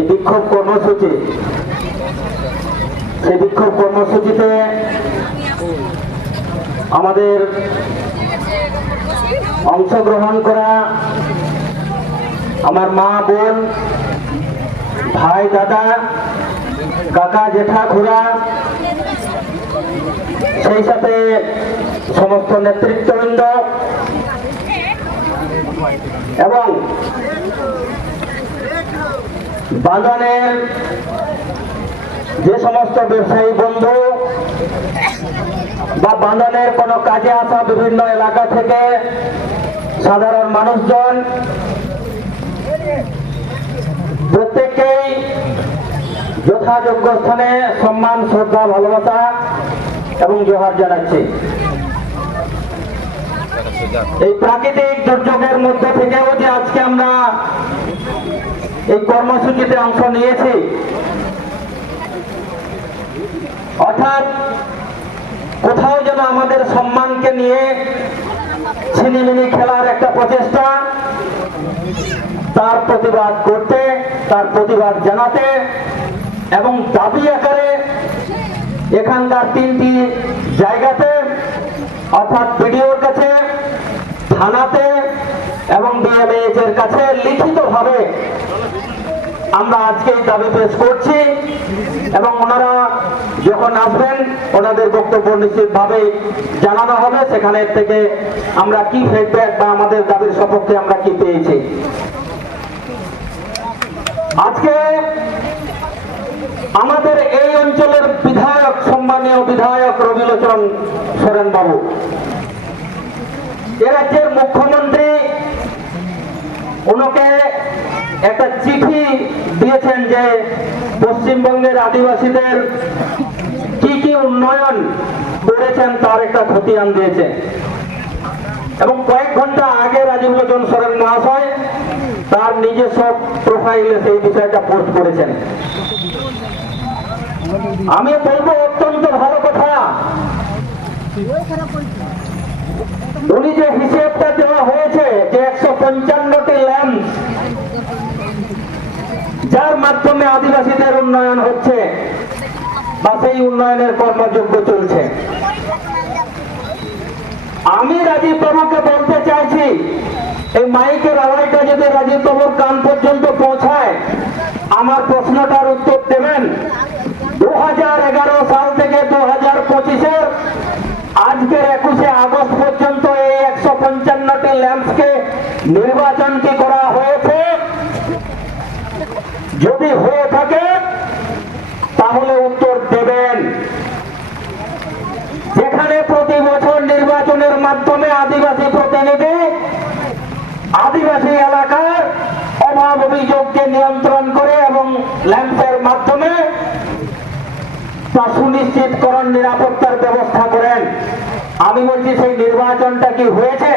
এই বিক্ষোভ কর্মসূচি, সেই বিক্ষোভ কর্মসূচিতে আমাদের অংশগ্রহণ করা আমার মা, বোন, ভাই, দাদা, কাকা, জেঠা, খুড়া, সেই সাথে সমস্ত নেতৃত্ববৃন্দ এবং বাগানের যে সমস্ত ব্যবসায়ী বন্ধু বা বাগানের কোনো কাজে আসা বিভিন্ন এলাকা থেকে সাধারণ মানুষজন, প্রত্যেককেই যথাযোগ্য স্থানে সম্মান, শ্রদ্ধা, ভালোবাসা এবং জোহার জানাচ্ছি। এই প্রাকৃতিক দুর্যোগের মধ্যে থেকেও যে আজকে আমরা এই কর্মসূচিতে অংশ নিয়েছি, অর্থাৎ কোথাও যেন আমাদের সম্মানকে নিয়ে ছিনিমিনি খেলার একটা প্রচেষ্টা, তার প্রতিবাদ করতে, তার প্রতিবাদ জানাতে এবং দাবি আকারে এখানকার 3টি জায়গাতে অর্থাৎ বিডিওর কাছে, থানাতে এবং ডিএমএইচ এর কাছে লিখিতভাবে আমরা আজকে এই দাবি পেশ করছি এবং ওনারা যখন আসবেন ওনাদের বক্তব্য নিশ্চিতভাবে জানানো হবে, সেখানে থেকে আমরা কি ফিডব্যাক বা আমাদের দাবির সপক্ষে আমরা কি পেয়েছি। আজকে আমাদের এই অঞ্চলের বিধায়ক, সম্মানীয় বিধায়ক রবিলোচন সোরেন বাবু, এ রাজ্যের মুখ্যমন্ত্রী ওনাকে একটা চিঠি দিয়েছেন যে পশ্চিমবঙ্গের আদিবাসীদের কি কি উন্নয়ন করেছেন তার একটা খতিয়ান দিয়েছে এবং কয়েক ঘন্টা আগে রাজীব লোচন সোরেন মহাশয় তার নিজস্ব প্রোফাইলে সেই বিষয়টা পোস্ট করেছেন। আমি বলবো অত্যন্ত ভালো কথা। উনি যে হিসেবটা দেওয়া হয়েছে যে 155টি ল্যাম্প যার মাধ্যমে আদিবাসীদের উন্নয়ন হচ্ছে বা সেই উন্নয়নের কর্মযজ্ঞ চলছে, আমি রাজীব বাবুকে বলতে চাইছি এই মাইকের আওয়াজটা যদি রাজীব বাবুর কান পর্যন্ত পৌঁছায়, আমার প্রশ্নটার উত্তর দেবেন। 2011 সাল থেকে 2025-এর আজকের 21শে আগস্ট পর্যন্ত এই 155টি ল্যাম্পকে নির্বাচন কি করা হয়েছে? যদি হয়ে থাকে তাহলে উত্তর দেবেন। যেখানে প্রতি বছর নির্বাচনের মাধ্যমে আদিবাসী প্রতিনিধি আদিবাসী এলাকার অভাব অভিযোগকে নিয়ন্ত্রণ করে এবং ল্যাম্পের মাধ্যমে তা সুনিশ্চিতকরণ, নিরাপত্তার ব্যবস্থা করেন, আমি বলছি সেই নির্বাচনটা কি হয়েছে?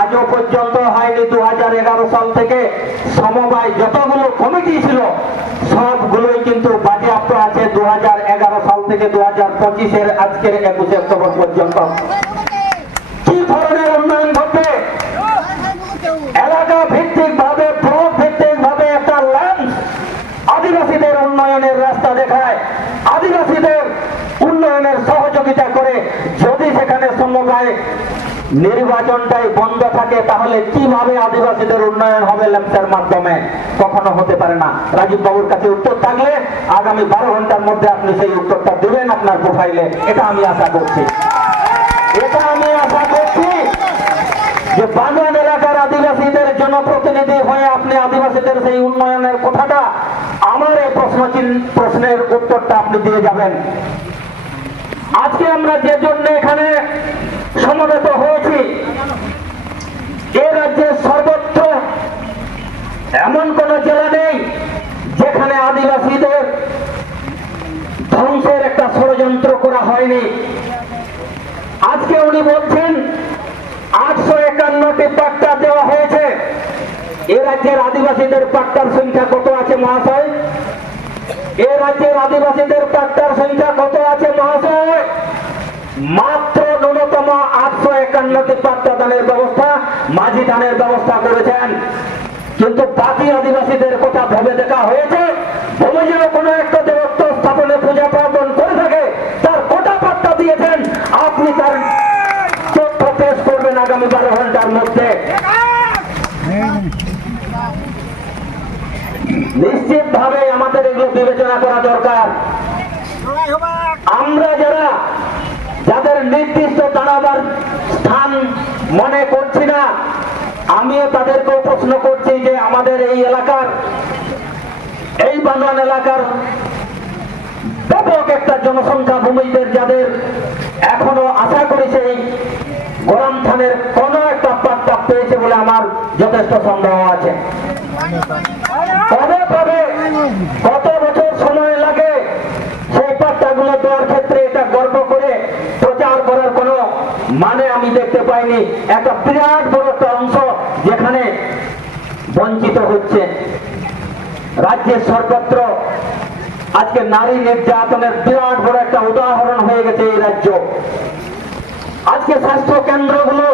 আজও পর্যন্ত হয়নি। 2011 সাল থেকে সমবায় যতগুলো কমিটি ছিল সবগুলোই কিন্তু বাজেয়াপ্ত আছে 2011 সাল থেকে 2025-এর আজকের 21শে অক্টোবর পর্যন্ত। কি ধরনের উন্নয়ন ঘটবে? এলাকা ভিত্তিক ভাবে, ব্লক ভিত্তিক ভাবে একটা ল্যান্ড আদিবাসীদের উন্নয়নের রাস্তা দেখায়, আদিবাসীদের উন্নয়নের সহযোগিতা করে। যদি সেখানে সমবায় নির্বাচনটাই বন্ধ থাকে তাহলে কিভাবে আদিবাসীদের উন্নয়ন হবে ল্যাম্পের মাধ্যমে? কখনো হতে পারে না। রাজীব বাবুর কাছে উত্তর থাকলে আগামী 12 ঘন্টার মধ্যে আপনি সেই উত্তরটা দেবেন আপনার প্রোফাইলে, এটা আমি আশা করছি। এটা আমি আশা করছি যে বাগান এলাকার আদিবাসীদের জনপ্রতিনিধি হয়ে আপনি আদিবাসীদের সেই উন্নয়নের কথাটা, আমার এই প্রশ্নের উত্তরটা আপনি দিয়ে যাবেন। আজকে আমরা যে জন্য এখানে সমবেত হয়েছি, এ রাজ্যের সর্বত্র এমন কোন জেলা নেই যেখানে আদিবাসীদের ধ্বংসের একটা ষড়যন্ত্র করা হয়নি। আজকে উনি বলছেন 851টি পাট্টা দেওয়া হয়েছে। এ রাজ্যের আদিবাসীদের পাট্টার সংখ্যা কত আছে মহাশয়? এ রাজ্যের আদিবাসীদের পাট্টার সংখ্যা কত আছে মহাশয়? মাত্র ন্যূনতম 851টি পাট্টা দানের ব্যবস্থা, মাঝি দানের ব্যবস্থা করেছেন। কিন্তু বাকি আদিবাসীদের কথা ভেবে দেখা হয়েছে? ভূমিজীব কোনো একটা দেবত্ব স্থাপনে পূজা পার্বণ করে থাকে, তার কোটা পাত্তা দিয়েছেন, আপনি তার তথ্য পেশ করবেন আগামী 12 ঘন্টার মধ্যে। নিশ্চিতভাবে আমাদের এগুলো বিবেচনা করা দরকার। আমরা যাদের নির্দিষ্ট দাঁড়াবার স্থান মনে করছি না, আমিও তাদেরকেও প্রশ্ন করছি যে আমাদের এই এলাকার, এই বান্দোয়ান এলাকার ব্যাপক একটা জনসংখ্যা ভূমিদের যাদের এখনো আশা করি সেই গরম থানের কোন একটা পাত্তা পেয়েছে বলে আমার যথেষ্ট সন্দেহ আছে। কবে পাবে, কত বছর সময় লাগে সেই পাত্তাগুলো দেওয়ার ক্ষেত্রে, এটা গর্ব করে প্রচার করার কোনো মানে আমি দেখতে পাইনি। একটা বিরাট বড় একটা অংশ যেখানে বঞ্চিত হচ্ছে। রাজ্যের সর্বত্র আজকে নারী নির্যাতনের বিরাট বড় একটা উদাহরণ হয়ে গেছে এই রাজ্য। আজকে স্বাস্থ্য কেন্দ্রগুলো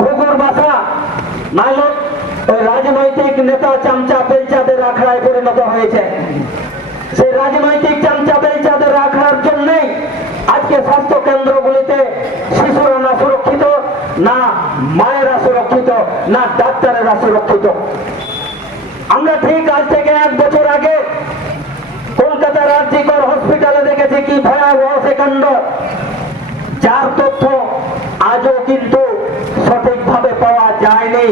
ঘুঘুর বাসা, নাইলে ওই রাজনৈতিক নেতা চামচা বেলচাদের আখড়ায় পরিণত হয়েছে। সেই রাজনৈতিক চামচা বেলচাদের আখড়ার জন্যই আজকে স্বাস্থ্য কেন্দ্রগুলিতে শিশুরা না সুরক্ষিত, না মায়েরা সুরক্ষিত, না ডাক্তারেরা সুরক্ষিত। আমরা ঠিক আজ থেকে 1 বছর আগে কলকাতার আরজিকর হসপিটালে দেখেছি কি ভয়াবহ সে কাণ্ড, যার তথ্য আজও কিন্তু সঠিকভাবে পাওয়া যায়নি।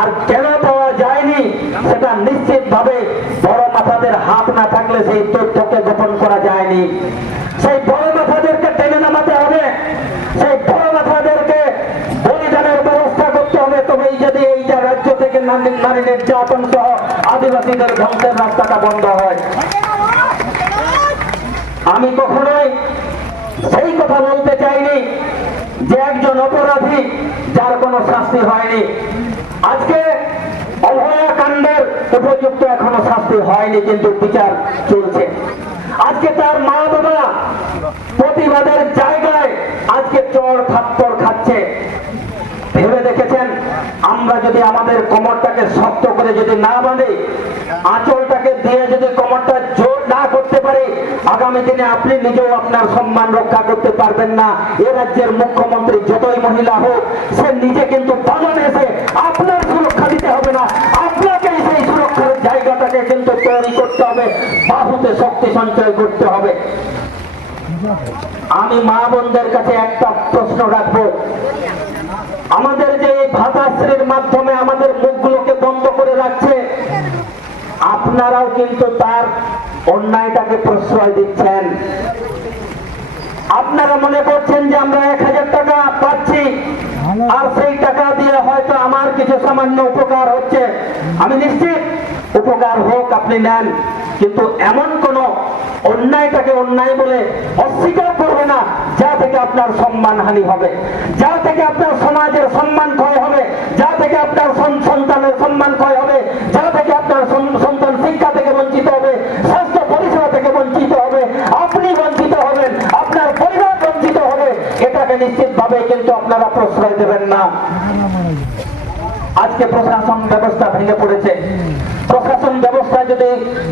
আর কেন পাওয়া যায়নি সেটা নিশ্চিতভাবে বড় মাথাদের হাত না থাকলে সেই তথ্যকে গোপন করা যায়নি। সেই বড় মাথাদেরকে টেনে নামাতে হবে, সেই বড় মাথাদেরকে বলিদানের ব্যবস্থা করতে হবে, তবেই যদি এই যে রাজ্য থেকে নারী নির্যাতন সহ আদিবাসীদের ধ্বংসের রাস্তাটা বন্ধ হয়। আমি কখনোই সেই কথা বলতে চাইনি যে একজন অপরাধী যার কোনো শাস্তি হয়নি। আজকে অভয়াকাণ্ডের উপযুক্ত এখনো শাস্তি হয়নি, কিন্তু বিচার চলছে। আজকে তার মা বাবা প্রতিবাদের জায়গায় আজকে চড় থাপ্পড় খাচ্ছে। ভেবে দেখেছেন, আমরা যদি আমাদের কোমরটাকে শক্ত করে যদি না বাঁধি, আঁচলটাকে দিয়ে যদি কোমরটা জোর না করতে পারি, আগামী দিনে আপনি নিজেও আপনার সম্মান রক্ষা করতে পারবেন না। এ রাজ্যের মুখ্যমন্ত্রী যতই মহিলা হোক, সে নিজে কিন্তু বাগানে এসে আপনার সুরক্ষা দিতে হবে না, আপনাকে সেই সুরক্ষার জায়গাটাকে কিন্তু তৈরি করতে হবে, বাহুতে শক্তি সঞ্চয় করতে হবে। আমি মা বোনদের কাছে একটা প্রশ্ন রাখবো, আমাদের যে এই ভাতাশ্রীর মাধ্যমে আমাদের মুখগুলোকে বন্ধ করে রাখছে, আপনারাও কিন্তু তার অন্যায়টাকে প্রশ্রয় দিচ্ছেন। আপনারা মনে করছেন যে আমরা 1000 টাকা পাচ্ছি আর সেই টাকা দিয়ে হয়তো আমার কিছু সামান্য উপকার হচ্ছে। আমি নিশ্চিত উপকার হোক, আপনি নেন, কিন্তু এমন কোন অন্যায়টাকে অন্যায় বলে অস্বীকার করবে না যা থেকে আপনার সম্মান হানি হবে, যা থেকে আপনার সমাজের সম্মান ক্ষয় হবে, যা থেকে আপনার সন্তানের সম্মান ক্ষয় হবে, যা থেকে আপনার সন্তান শিক্ষা থেকে বঞ্চিত হবে, স্বাস্থ্য পরিষেবা থেকে বঞ্চিত হবে, আপনি বঞ্চিত হবেন, আপনার পরিবার বঞ্চিত হবে। এটাকে নিশ্চিতভাবে কিন্তু আপনারা প্রশ্রয় দেবেন না। আজকে প্রশাসন ব্যবস্থা ভেঙে পড়েছে। প্রশাসন ব্যবস্থা যদি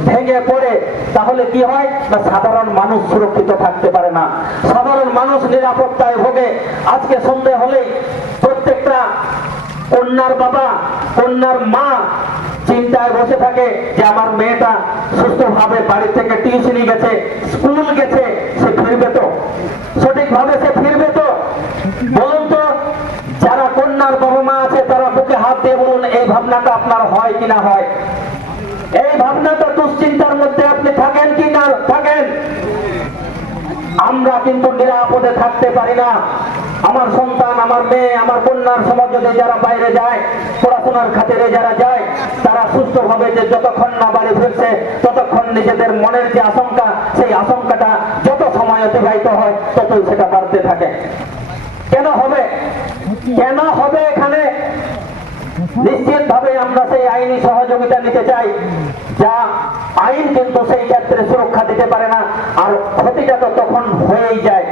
ভেঙে পড়ে তাহলে কি হয় না, সাধারণ মানুষ সুরক্ষিত থাকতে পারে না, সাধারণ মানুষ নিরাপত্তায় ভোগে। আজকে সন্ধ্যে হলে প্রত্যেকটা কন্যার বাবা, কন্যার মা চিন্তায় বসে থাকে যে আমার মেয়েটা সুস্থভাবে বাড়ি থেকে টিউশনি গেছে, স্কুল গেছে, সে ফিরবে তো, সঠিকভাবে সে ফিরবে তো? বলুন তো, যারা কন্যার বাবা মা আছে তারা বুকে হাত দিয়ে বলুন, এই ভাবনাটা আপনার হয় কিনা হয়? এই ভাবনাটা দুশ্চিন্তার মধ্যে আপনি থাকেন কি না থাকেন? আমরা কিন্তু নিরাপদে থাকতে পারি না। আমার সন্তান, আমার মেয়ে, আমার কন্যার সমাজে যারা বাইরে যায়, পড়াশোনার খাতিরে যারা যায়, তারা সুস্থভাবে যে যতক্ষণ না বাড়ি ফিরছে ততক্ষণ নিজেদের মনের যে আশঙ্কা, সেই আশঙ্কাটা যত সময় অতিবাহিত হয় ততই সেটা বাড়তে থাকে। কেন হবে? কেন হবে এখানে? নিশ্চিতভাবে আমরা সেই আইনি সহযোগিতা নিতে চাই, যা আইন কিন্তু সেই ক্ষেত্রে সুরক্ষা দিতে পারে না, আর ক্ষতিটা তো তখন হয়েই যায়।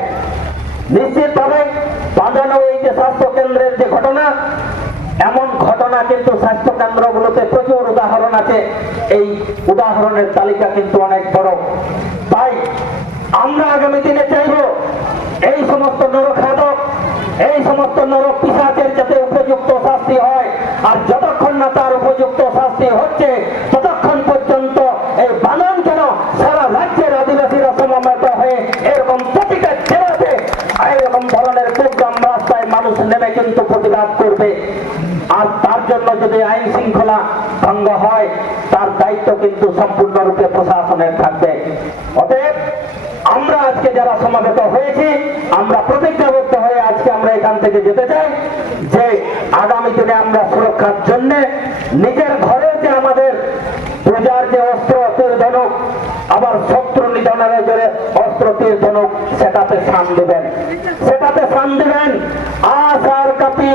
নিশ্চিতভাবে বাঁধানো এই যে স্বাস্থ্য কেন্দ্রের যে ঘটনা, এমন ঘটনা কিন্তু স্বাস্থ্য কেন্দ্রগুলোতে প্রচুর উদাহরণ আছে, এই উদাহরণের তালিকা কিন্তু অনেক বড়। তাই আমরা আগামী দিনে চাইব এই সমস্ত নরখাদক, এই সমস্ত নর পিশাচের যাতে উপযুক্ত শাস্তি হয়, আর যতক্ষণ না তার উপযুক্ত শাস্তি হচ্ছে ততক্ষণ পর্যন্ত এই বানান কেন সারা রাজ্যের আদিবাসীরা সমবেত হয়ে এরকম প্রতিটা জেলাতে এরকম ধরনের প্রোগ্রাম রাস্তায় মানুষ নেমে কিন্তু প্রতিবাদ করবে। আর তার জন্য যদি আইন শৃঙ্খলা ভঙ্গ হয় তার দায়িত্ব কিন্তু সম্পূর্ণরূপে প্রশাসনের থাকবে। অতএব আমরা আজকে যারা সমাবেত হয়েছি আমরা প্রতিজ্ঞাবদ্ধ হয়ে আজকে আমরা এখান থেকে যেতে চাই যে আগামী দিনে আমরা সুরক্ষার জন্য নিজের ঘরে যে আমাদের পূজার যে অস্ত্র তীর ধনুক, আবার শত্রু নিধনের জোরে অস্ত্র তীর ধনুক, সেটাতে সান দেবেন, সেটাতে সান দেবেন। আশ আর কাপি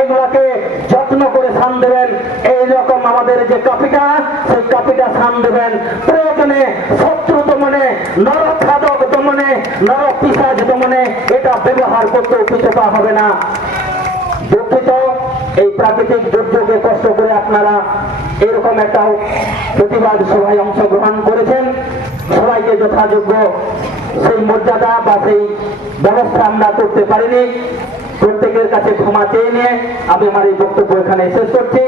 এগুলাকে যত্ন করে সান দেবেন। এইরকম আমাদের যে কাপিটা, সেই কাপিটা সান দেবেন। প্রয়োজনে শত্রু দমনে, নরখাদক দমনে, নর পিশাচ দমনে এটা ব্যবহার করতেও পিছপা হবে না। দুঃখিত, এই প্রাকৃতিক দুর্যোগে কষ্ট করে আপনারা এরকম একটা প্রতিবাদ সভায় অংশগ্রহণ করেছেন। সবাইকে যথাযোগ্য সেই মর্যাদা বা সেই ব্যবস্থা আমরা করতে পারিনি। প্রত্যেকের কাছে ক্ষমা চেয়ে নিয়ে আমি আমার এই বক্তব্য এখানে শেষ করছি।